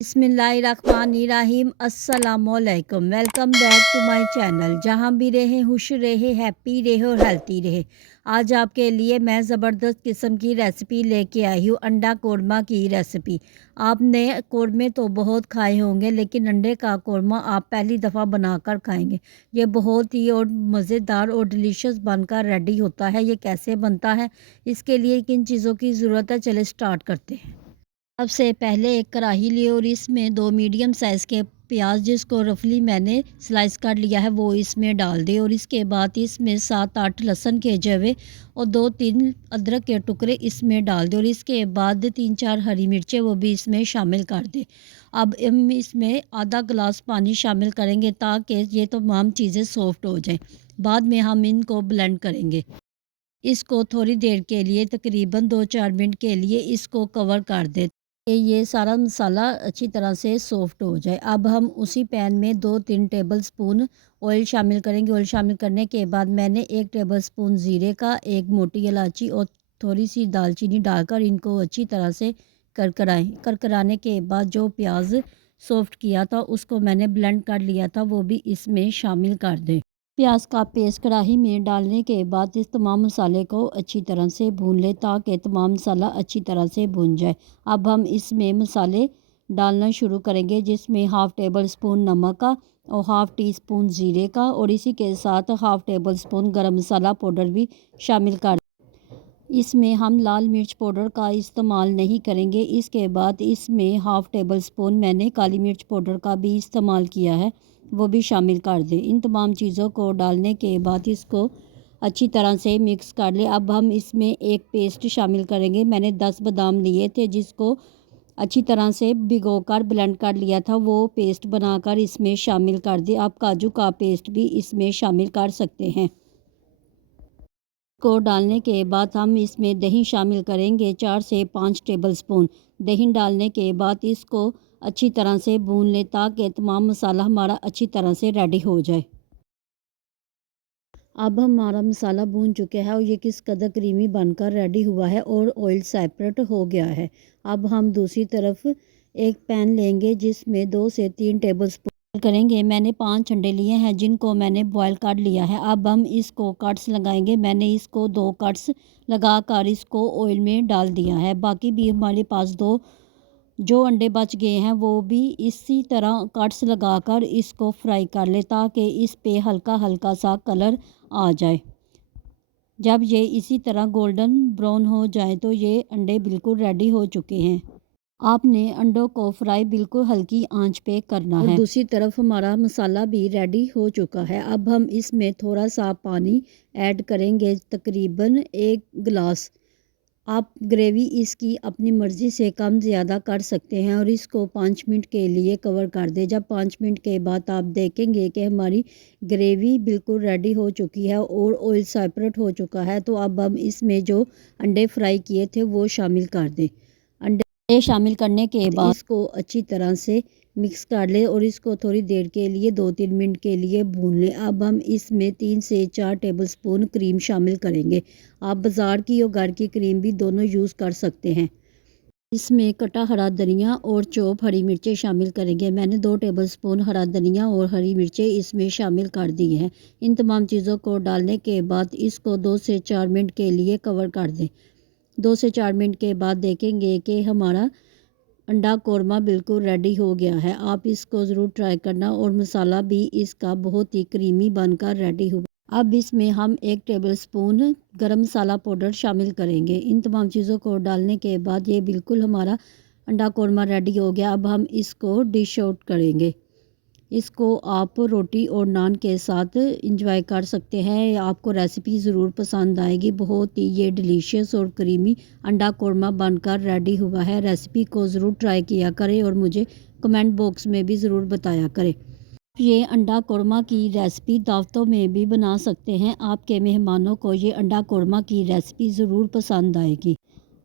बिस्मिल्लाहिर्रहमानिर्रहीम अस्सलामुअलैकुम। Welcome back to my channel. जहाँ भी रहे खुश रहे, हैप्पी रहे और हेल्थी रहे। आज आपके लिए मैं ज़बरदस्त किस्म की रेसिपी लेके आई हूँ, अंडा कोरमा की रेसिपी। आपने कोरमे तो बहुत खाए होंगे, लेकिन अंडे का कोरमा आप पहली दफ़ा बनाकर खाएंगे। ये बहुत ही और मज़ेदार और डिलीशियस बनकर रेडी होता है। ये कैसे बनता है, इसके लिए किन चीज़ों की ज़रूरत है, चले स्टार्ट करते हैं। सबसे पहले एक कढ़ाई ली और इसमें 2 मीडियम साइज़ के प्याज, जिसको रफली मैंने स्लाइस काट लिया है, वो इसमें डाल दें। और इसके बाद इसमें 7-8 लहसुन के जवे और 2-3 अदरक के टुकड़े इसमें डाल दें। और इसके बाद 3-4 हरी मिर्चें वो भी इसमें शामिल कर दें। अब हम इसमें आधा गिलास पानी शामिल करेंगे ताकि ये तमाम चीज़ें सॉफ्ट हो जाएं। बाद में हम इनको ब्लेंड करेंगे। इसको थोड़ी देर के लिए, तकरीबन 2-4 मिनट के लिए इसको कवर कर दें कि ये सारा मसाला अच्छी तरह से सॉफ्ट हो जाए। अब हम उसी पैन में 2-3 टेबलस्पून ऑयल शामिल करेंगे। ऑयल शामिल करने के बाद मैंने 1 टेबलस्पून ज़ीरे का, 1 मोटी इलायची और थोड़ी सी दालचीनी डालकर इनको अच्छी तरह से करकराएं। करकराने के बाद जो प्याज सॉफ्ट किया था उसको मैंने ब्लेंड कर लिया था, वो भी इसमें शामिल कर दें। प्याज का पेस्ट कढ़ाई में डालने के बाद इस तमाम मसाले को अच्छी तरह से भून लें ताकि तमाम मसाला अच्छी तरह से भून जाए। अब हम इसमें मसाले डालना शुरू करेंगे, जिसमें हाफ़ टेबल स्पून नमक का और हाफ़ टी स्पून ज़ीरे का और इसी के साथ हाफ़ टेबल स्पून गरम मसाला पाउडर भी शामिल कर। इसमें हम लाल मिर्च पाउडर का इस्तेमाल नहीं करेंगे। इसके बाद इसमें हाफ़ टेबल स्पून मैंने काली मिर्च पाउडर का भी इस्तेमाल किया है, वो भी शामिल कर दें। इन तमाम चीज़ों को डालने के बाद इसको अच्छी तरह से मिक्स कर लें। अब हम इसमें एक पेस्ट शामिल करेंगे। मैंने 10 बादाम लिए थे, जिसको अच्छी तरह से भिगोकर ब्लेंड कर लिया था, वो पेस्ट बनाकर इसमें शामिल कर दें। आप काजू का पेस्ट भी इसमें शामिल कर सकते हैं। को डालने के बाद हम इसमें दही शामिल करेंगे, 4 से 5 टेबलस्पून। दही डालने के बाद इसको अच्छी तरह से भून लें ताकि तमाम मसाला हमारा अच्छी तरह से रेडी हो जाए। अब हमारा मसाला भून चुका है और ये किस कदर क्रीमी बनकर रेडी हुआ है और ऑयल सेपरेट हो गया है। अब हम दूसरी तरफ एक पैन लेंगे, जिसमें 2 से 3 टेबलस्पून करेंगे। मैंने 5 अंडे लिए हैं, जिनको मैंने बॉयल कर लिया है। अब हम इसको कट्स लगाएंगे। मैंने इसको 2 कट्स लगाकर इसको ऑयल में डाल दिया है। बाकी भी हमारे पास 2 जो अंडे बच गए हैं, वो भी इसी तरह कट्स लगाकर इसको फ्राई कर ले ताकि इस पे हल्का हल्का सा कलर आ जाए। जब ये इसी तरह गोल्डन ब्राउन हो जाए तो ये अंडे बिल्कुल रेडी हो चुके हैं। आपने अंडों को फ्राई बिल्कुल हल्की आंच पे करना है। और दूसरी तरफ हमारा मसाला भी रेडी हो चुका है। अब हम इसमें थोड़ा सा पानी ऐड करेंगे, तकरीबन 1 गिलास। आप ग्रेवी इसकी अपनी मर्ज़ी से कम ज़्यादा कर सकते हैं और इसको 5 मिनट के लिए कवर कर दें। जब 5 मिनट के बाद आप देखेंगे कि हमारी ग्रेवी बिल्कुल रेडी हो चुकी है और ऑयल सेपरेट हो चुका है, तो अब हम इसमें जो अंडे फ्राई किए थे वो शामिल कर दें। अंडे शामिल करने के बाद इसको अच्छी तरह से मिक्स कर लें और इसको थोड़ी देर के लिए 2-3 मिनट के लिए भून लें। अब हम इसमें 3 से 4 टेबलस्पून क्रीम शामिल करेंगे। आप बाज़ार की और घर की क्रीम भी दोनों यूज़ कर सकते हैं। इसमें कटा हरा धनिया और चॉप हरी मिर्चें शामिल करेंगे। मैंने 2 टेबलस्पून हरा धनिया और हरी मिर्चें इसमें शामिल कर दी हैं। इन तमाम चीज़ों को डालने के बाद इसको 2 से 4 मिनट के लिए कवर कर दें। 2 से 4 मिनट के बाद देखेंगे कि हमारा अंडा कोरमा बिल्कुल रेडी हो गया है। आप इसको ज़रूर ट्राई करना और मसाला भी इसका बहुत ही क्रीमी बनकर रेडी हुआ। अब इसमें हम 1 टेबलस्पून गरम मसाला पाउडर शामिल करेंगे। इन तमाम चीज़ों को डालने के बाद ये बिल्कुल हमारा अंडा कोरमा रेडी हो गया। अब हम इसको डिश आउट करेंगे। इसको आप रोटी और नान के साथ इंजॉय कर सकते हैं। आपको रेसिपी ज़रूर पसंद आएगी। बहुत ही ये डिलीशियस और क्रीमी अंडा कोरमा बनकर रेडी हुआ है। रेसिपी को ज़रूर ट्राई किया करें और मुझे कमेंट बॉक्स में भी ज़रूर बताया करें। ये अंडा कोरमा की रेसिपी दावतों में भी बना सकते हैं। आपके मेहमानों को ये अंडा कोरमा की रेसिपी ज़रूर पसंद आएगी।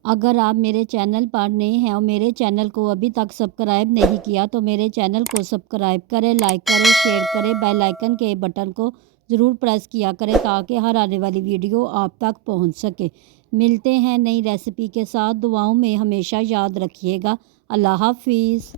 अगर आप मेरे चैनल पर नए हैं और मेरे चैनल को अभी तक सब्सक्राइब नहीं किया, तो मेरे चैनल को सब्सक्राइब करें, लाइक करें, शेयर करें। बेल आइकन के बटन को ज़रूर प्रेस किया करें ताकि हर आने वाली वीडियो आप तक पहुंच सके। मिलते हैं नई रेसिपी के साथ। दुआओं में हमेशा याद रखिएगा। अल्लाह हाफिज़।